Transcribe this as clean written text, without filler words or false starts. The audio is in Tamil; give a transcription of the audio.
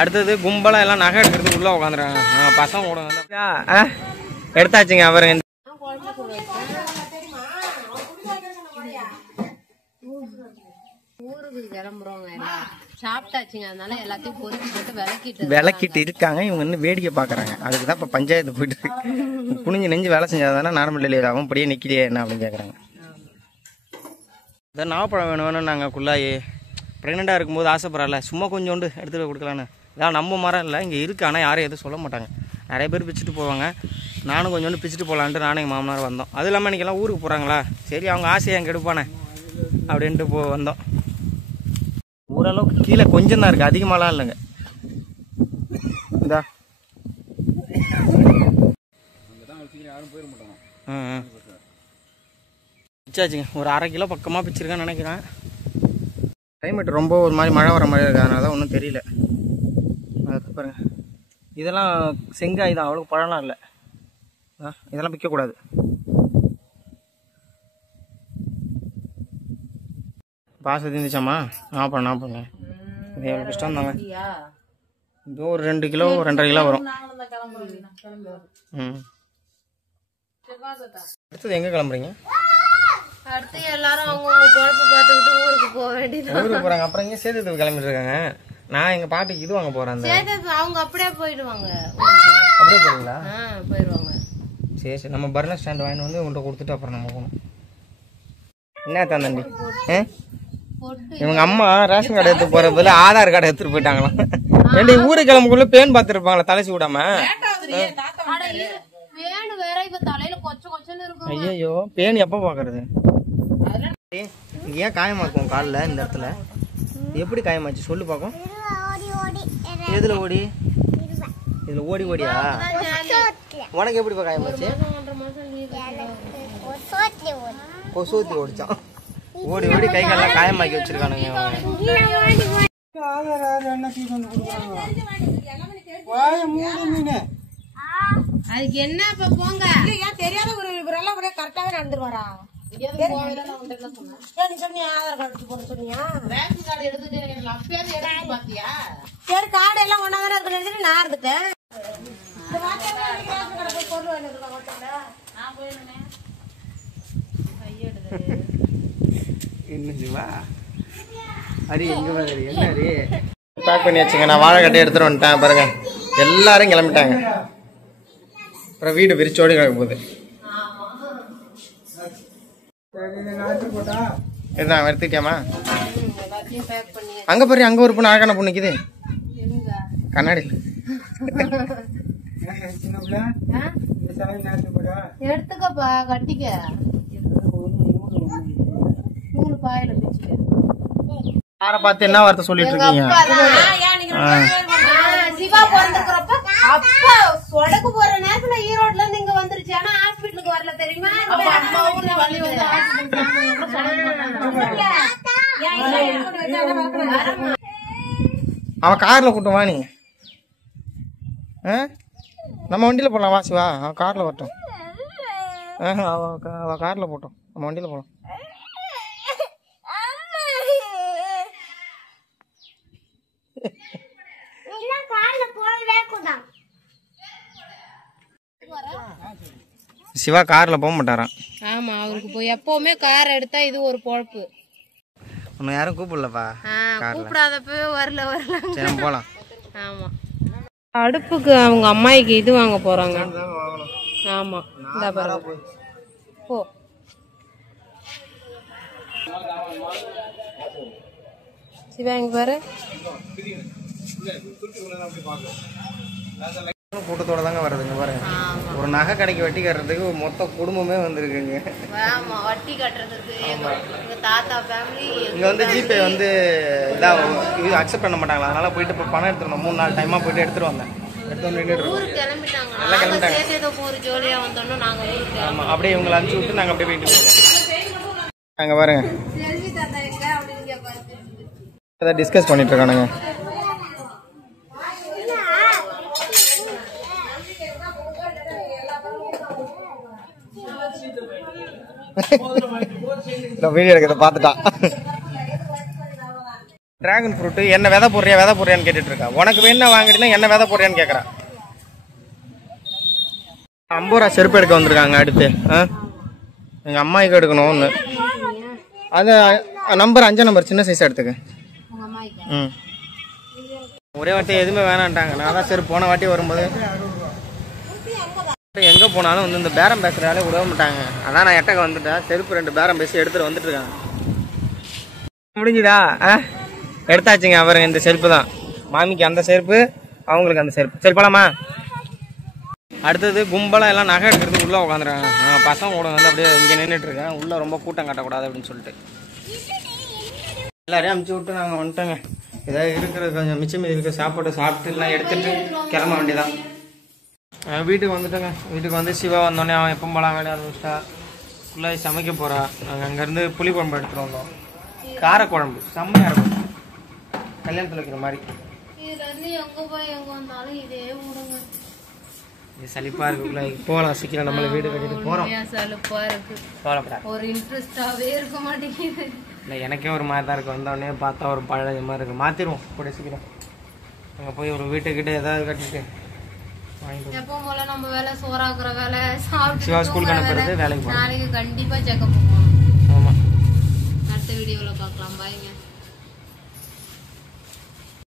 அடுத்தது கும்பலா எல்லாம் நகை எடுக்கிறது உள்ள உட்காந்துருக்காங்க. பசங்க கூட வந்து எடுத்தாச்சுங்க. அவருங்க ஊருக்கு கிளம்புறோங்க, சாப்பிட்டாச்சுங்க. அதனால எல்லாத்தையும் பொறுத்து போட்டு விளக்கிட்டு இருக்காங்க. இவங்க இன்னும் வேடிக்கை பாக்குறாங்க. அதுக்குதான் இப்ப பஞ்சாயத்து போயிட்டு இருக்கு. குனிஞ்சு நெஞ்சு வேலை செஞ்சாதானே நார்மல் டெலிவரி ஆகும். அப்படியே நிக்கிறியே என்ன அப்படின்னு கேக்குறாங்க. இதான் நாவப்பழம் வேணும் நாங்க குள்ளாயி பிரெக்னெண்டா இருக்கும்போது ஆசைப்படல, சும்மா கொஞ்சோண்டு எடுத்துட்டு கொடுக்கலான்னு. இதான் நம்ம மரம் இல்லை இங்கே இருக்கு. ஆனால் யாரும் எதுவும் சொல்ல மாட்டாங்க. நிறைய பேர் பிச்சுட்டு போவாங்க. நானும் கொஞ்சோண்டு பிச்சுட்டு போகலான்ட்டு நானும் எங்கள் மாமனார் வந்தோம். அது இல்லாமல் இன்றைக்கெல்லாம் ஊருக்கு போகிறாங்களா, சரி அவங்க ஆசையை அங்கே எடுப்பானே அப்படின்ட்டு வந்தோம். ஓரளவுக்கு கீழே கொஞ்சம் தான் இருக்குது, அதிகமாகலாம் இல்லைங்க. இதா பிச்சாச்சுங்க. ஒரு 1/2 கிலோ பக்கமாக பிச்சிருக்கேன்னு நினைக்கிறேன். கிளைமேட் ரொம்ப ஒரு மாதிரி மழை வர மாதிரி இருக்குது, அதனால தான் ஒன்றும் தெரியல. அதுக்கு பாருங்க, இதெல்லாம் செங்காய் தான், அவ்வளோ பழம்லாம் இல்லை. இதெல்லாம் பிக்கக்கூடாது. பாசம் இருந்துச்சாம்மா? நாப்பண்ண இது எவ்வளோ கஷ்டம் தாங்க. இதோ ஒரு 2 கிலோ 2.5 கிலோ வரும். அடுத்தது எங்கே கிளம்புறீங்க? அடுத்து எல்லாரும் அவங்க குழப்ப பார்த்துக்கிட்டு ஊருக்கு போக வேண்டியது. ஊருக்கு போகிறாங்க. அப்புறம் இங்கே சேதத்துக்கு கிளம்பிட்டு இருக்காங்க. நான் எங்கள் பாட்டுக்கு இது வாங்க போகிறேன். அவங்க அப்படியே போயிடுவாங்க. அப்படியே போகிறீங்களா? போயிடுவாங்க. சரி சரி, நம்ம பர்னர் ஸ்டாண்ட் வாங்கிட்டு வந்து உங்கள்கிட்ட கொடுத்துட்டு அப்புறம் நம்ம போகணும். என்ன தந்தண்டி? இவங்க அம்மா ரேஷன் கார்டு எடுத்து போற பதில் ஆதார் கார்டு எடுத்துட்டு போயிட்டாங்களாம். ரெண்டு ஊருக்கு கிளம்புக்குள்ள பேன் பார்த்துருப்பாங்களா தலைச்சு விடாம? ஐயோ, பேன் எப்ப பாக்குறது? ஏன் காயமாக்கும் காலில் இந்த இடத்துல? எப்படி காயமாச்சு சொல்லு பாக்கும். எதுல ஓடி? இதுல ஓடி ஓடியா? உனக்கு எப்படி காயமாச்சு? கொசூத்தி ஓடிச்சான். ஓடி ஓடி கை காலெல்லாம் காயமாக்கி வச்சிருக்கானுங்க. அதுக்கு என்ன இப்ப போங்க. தெரியாத ஒரு இவரெல்லாம் கூட கரெக்டாவே நடந்துருவாரா? சொன்னியா ஆதார் கார்டு போட சொன்னியா? ரேஷன் கார்டு எடுத்துட்டு பாத்தியா? சரி, கார்டு எல்லாம் ஒன்னாதானே இருக்கு. நான் இருந்துட்டேன். பேக் பண்ணி வச்சுங்க. நான் வாழை கட்டி எடுத்துட்டு வந்துட்டேன். பாருங்க, எல்லாரும் கிளம்பிட்டாங்க. அப்புறம் வீடு விரிச்சோடி கிடக்க போகுது. இதுதான் எடுத்துக்கிட்டியாமா? அங்க பாரு, அங்க ஒரு பொண்ணு அழகான பொண்ணு நிக்குது கண்ணாடி. எடுத்துக்கப்பா, கட்டிக்க. யார பார்த்து என்ன வார்த்தை சொல்லிட்டு இருக்கீங்க? சிவா பிறந்திருக்கிறப்ப அப்பா சொடக்கு போற நேரத்துல ஈரோட்ல இருந்து இங்க வந்துருச்சு. ஆனா ஹாஸ்பிட்டலுக்கு வரல தெரியுமா? அவன் கார்ல கூட்டம் வா. நீ நம்ம வண்டியில போலாம். வா சிவா, அவன் கார்ல வரட்டும். அவ கார்ல போட்டோம், நம்ம வண்டியில போலாம். சிவா கார்ல போக மாட்டாராம். ஆமா, அவருக்கு போய் எப்பவுமே கார் எடுத்தா இது ஒரு பொழப்பு. உன்னை யாரும் கூப்பிடலப்பா? கூப்பிடாதப்ப வரல. சரி, போலாம். ஆமா, அடுப்புக்கு அவங்க அம்மாய்க்கு இது வாங்க போறாங்க. ஆமா, இந்த பாரு போ. சிவா இங்க பாரு. கூட்டத்தோட தாங்க வருதுங்க பாருங்க. ஒரு நகை கடைக்கு வட்டி கட்டுறதுக்கு மொத்த குடும்பமே வந்திருக்குங்க. வட்டி கட்டுறதுக்கு எங்க தாத்தா ஃபேமிலி இங்க வந்து ஜிபே வந்து இது அக்செப்ட் பண்ண மாட்டாங்களா? அதனால போயிட்டு இப்போ பணம் எடுத்துருந்தோம். 3-4 டைமா போயிட்டு எடுத்துட்டு வந்தேன். ஊருக்கு கிளம்பிட்டாங்க. எல்லாம் கிளம்பிட்டாங்க. ஒரு ஜோலியா வந்தோம்னா நாங்க ஊருக்கு. ஆமா, அப்படியே இவங்களை அனுப்பிச்சு விட்டு நாங்க அப்படியே போயிட்டு போவோம். அங்க பாருங்க, செல்வி தாத்தா எங்க அப்படின்னு கேட்பாரு. டிஸ்கஸ் பண்ணிட்டு இருக்கானுங்க. வீடியோ எடுக்கிறத பார்த்துட்டான். டிராகன் டிராகன் ஃப்ரூட் என்ன விதை போடுறியான்னு கேட்டுட்டு இருக்கா. உனக்கு வேணா வாங்கிட்டுனா என்ன விதை போடுறியான்னு கேட்குறான். 50 ரூபா செருப்பு எடுக்க வந்திருக்காங்க. அடுத்து எங்கள் அம்மாய்க்கு எடுக்கணும் ஒன்று. அது நம்பர் 5 நம்பர் சின்ன சைஸாக எடுத்துக்க. ஒரே வாட்டி எதுவுமே வேணான்ட்டாங்க. நான் தான் சரி போன வாட்டி வரும்போது எங்கே போனாலும் வந்து இந்த பேரம் பேசுகிறாலே விட மாட்டாங்க. அதான் நான் எட்டக்க வந்துட்டேன். செருப்பு 2 பேரம் பேசி எடுத்துகிட்டு வந்துட்டு இருக்காங்க. முடிஞ்சுதா? எடுத்தாச்சுங்க. அவருங்க இந்த செருப்பு தான். மாமிக்கு அந்த செருப்பு, அவங்களுக்கு அந்த செருப்பு. சரி போலாமா? அடுத்தது கும்பலாக எல்லாம் நகை எடுக்கிறது உள்ளே உட்காந்துருக்காங்க. நான் பசங்க கூட வந்து அப்படியே இங்கே நின்றுட்டு இருக்கேன். உள்ளே ரொம்ப கூட்டம் கட்டக்கூடாது அப்படின்னு சொல்லிட்டு எல்லாரையும் அமுச்சு விட்டு நாங்கள் வந்துட்டோங்க. ஏதாவது இருக்கிற கொஞ்சம் மிச்சம் மீதி இருக்கிற சாப்பாடு சாப்பிட்டு எல்லாம் எடுத்துட்டு கிளம்ப வேண்டியதான். வீட்டுக்கு வந்துட்டோங்க. வீட்டுக்கு வந்து சிவா வந்தோடனே அவன் எப்போ போலாம் வேலையை அதை வச்சா ஃபுல்லாக சமைக்க போகிறா. நாங்கள் அங்கேருந்து புளிக்குழம்பு எடுத்துகிட்டு வந்தோம். காரக்குழம்பு செம்மையாக இருக்கும், கல்யாணத்தில் வைக்கிற மாதிரி. இது சலிப்பா இருக்குல்ல. போகலாம் சீக்கிரம், நம்மள வீடு கட்டிட்டு போகிறோம். ஒரு இன்ட்ரெஸ்டாகவே இருக்க மாட்டேங்குது. இல்லை எனக்கே ஒரு மாதிரி தான் இருக்குது. வந்தோடனே பார்த்தா ஒரு பழைய மாதிரி இருக்குது. மாற்றிடுவோம் கூட சீக்கிரம். அங்கே போய் ஒரு வீட்டுக்கிட்ட ஏதாவது கட்டிட்டு எப்பவும் போல நம்ம வேலை சோறாக்குற வேலை, சிவா ஸ்கூலுக்கு அனுப்புறது, வேலைக்கு போகிறோம். நாளைக்கு கண்டிப்பாக செக்கப் பண்ணுவோம்.